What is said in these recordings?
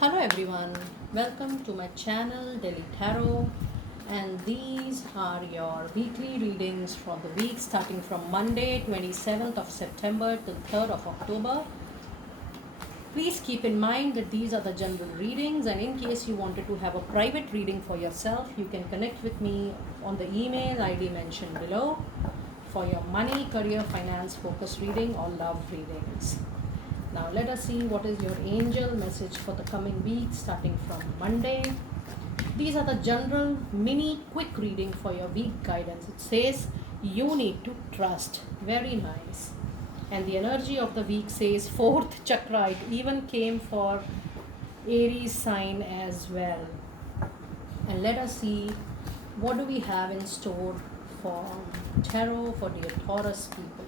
Hello everyone, welcome to my channel Daily Tarot, and these are your weekly readings for the week starting from Monday 27th of September to 3rd of October. Please keep in mind that these are the general readings, and in case you wanted to have a private reading for yourself, you can connect with me on the email ID mentioned below for your money, career, finance focus reading or love readings. Now let us see what is your angel message for the coming week starting from Monday. These are the general mini quick reading for your week guidance. It says you need to trust. Very nice. And the energy of the week says fourth chakra. It even came for Aries sign as well. And let us see what do we have in store for tarot for the Taurus people.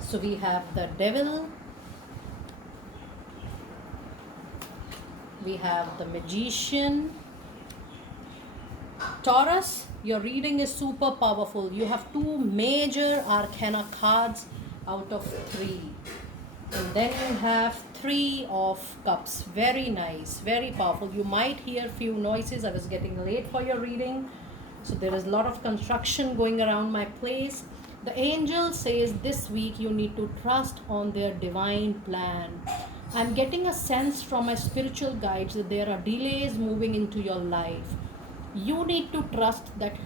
So we have the Devil, we have the Magician. Taurus, your reading is super powerful. You have two major arcana cards out of three. And then you have Three of Cups. Very nice, very powerful. You might hear few noises. I was getting late for your reading. So there is a lot of construction going around my place. The angel says this week you need to trust on their divine plan. I'm getting a sense from my spiritual guides that there are delays moving into your life. You need to trust that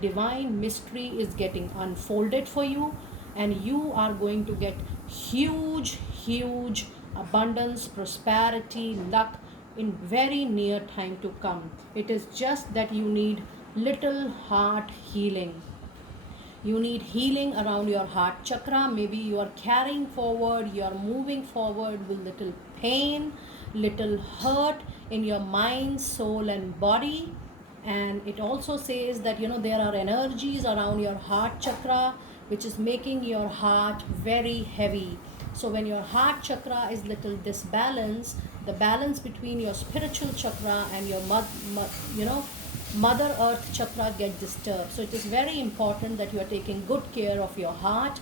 divine mystery is getting unfolded for you, and you are going to get huge abundance, prosperity, luck in very near time to come. It is just that you need little heart healing. You need healing around your heart chakra. Maybe you are carrying forward, you are moving forward with little pain, little hurt in your mind, soul and body. And it also says that there are energies around your heart chakra which is making your heart very heavy. So when your heart chakra is little disbalanced, the balance between your spiritual chakra and your mother earth chakra get disturbed. So it is very important that you are taking good care of your heart.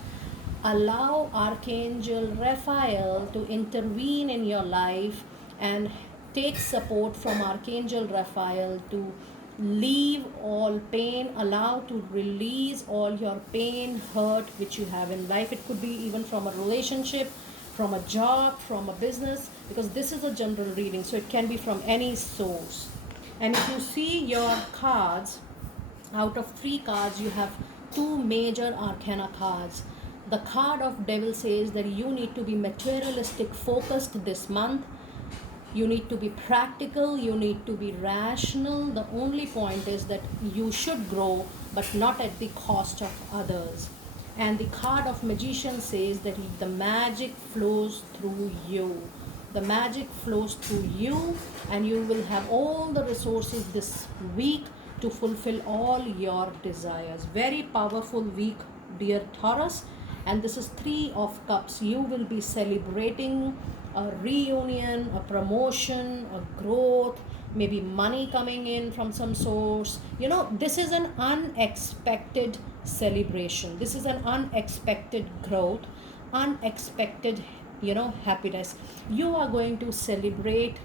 Allow Archangel Raphael to intervene in your life and take support from Archangel Raphael to leave all pain, allow to release all your pain, hurt which you have in life. It could be even from a relationship, from a job, from a business, because this is a general reading, so it can be from any source. And if you see your cards, out of three cards, you have two major arcana cards. The card of Devil says that you need to be materialistic focused this month. You need to be practical, you need to be rational. The only point is that you should grow, but not at the cost of others. And the card of Magician says that the magic flows through you. The magic flows through you, and you will have all the resources this week to fulfill all your desires. Very powerful week, dear Taurus. And this is Three of Cups. You will be celebrating a reunion, a promotion, a growth, maybe money coming in from some source. This is an unexpected celebration. This is an unexpected growth, unexpected happiness. You are going to celebrate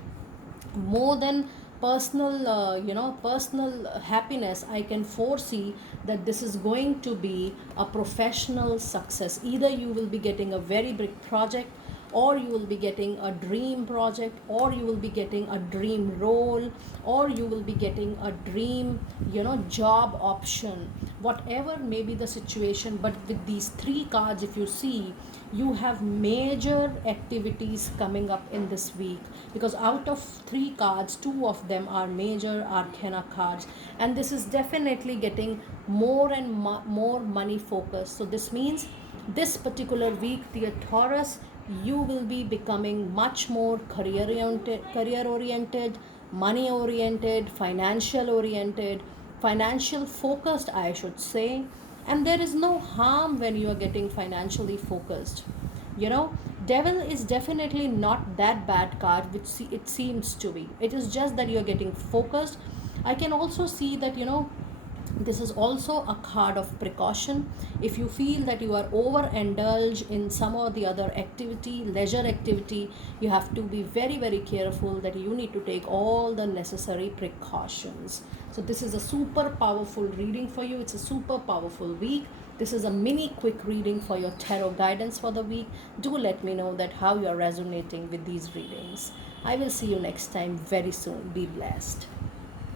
more than personal happiness. I can foresee that this is going to be a professional success. Either you will be getting a very big project, or you will be getting a dream project, or you will be getting a dream role, or you will be getting a dream job option, whatever may be the situation. But with these three cards, if you see, you have major activities coming up in this week, because out of three cards, two of them are major arcana cards, and this is definitely getting more and more money focused. So this means this particular week, dear Taurus, you will be becoming much more career oriented, money oriented, financial focused, I should say. And there is no harm when you are getting financially focused. Devil is definitely not that bad card which it seems to be. It is just that you are getting focused. I can also see that This is also a card of precaution. If you feel that you are overindulged in some or the other activity, leisure activity, you have to be very, very careful that you need to take all the necessary precautions. So this is a super powerful reading for you. It's a super powerful week. This is a mini quick reading for your tarot guidance for the week. Do let me know that how you are resonating with these readings. I will see you next time very soon. Be blessed.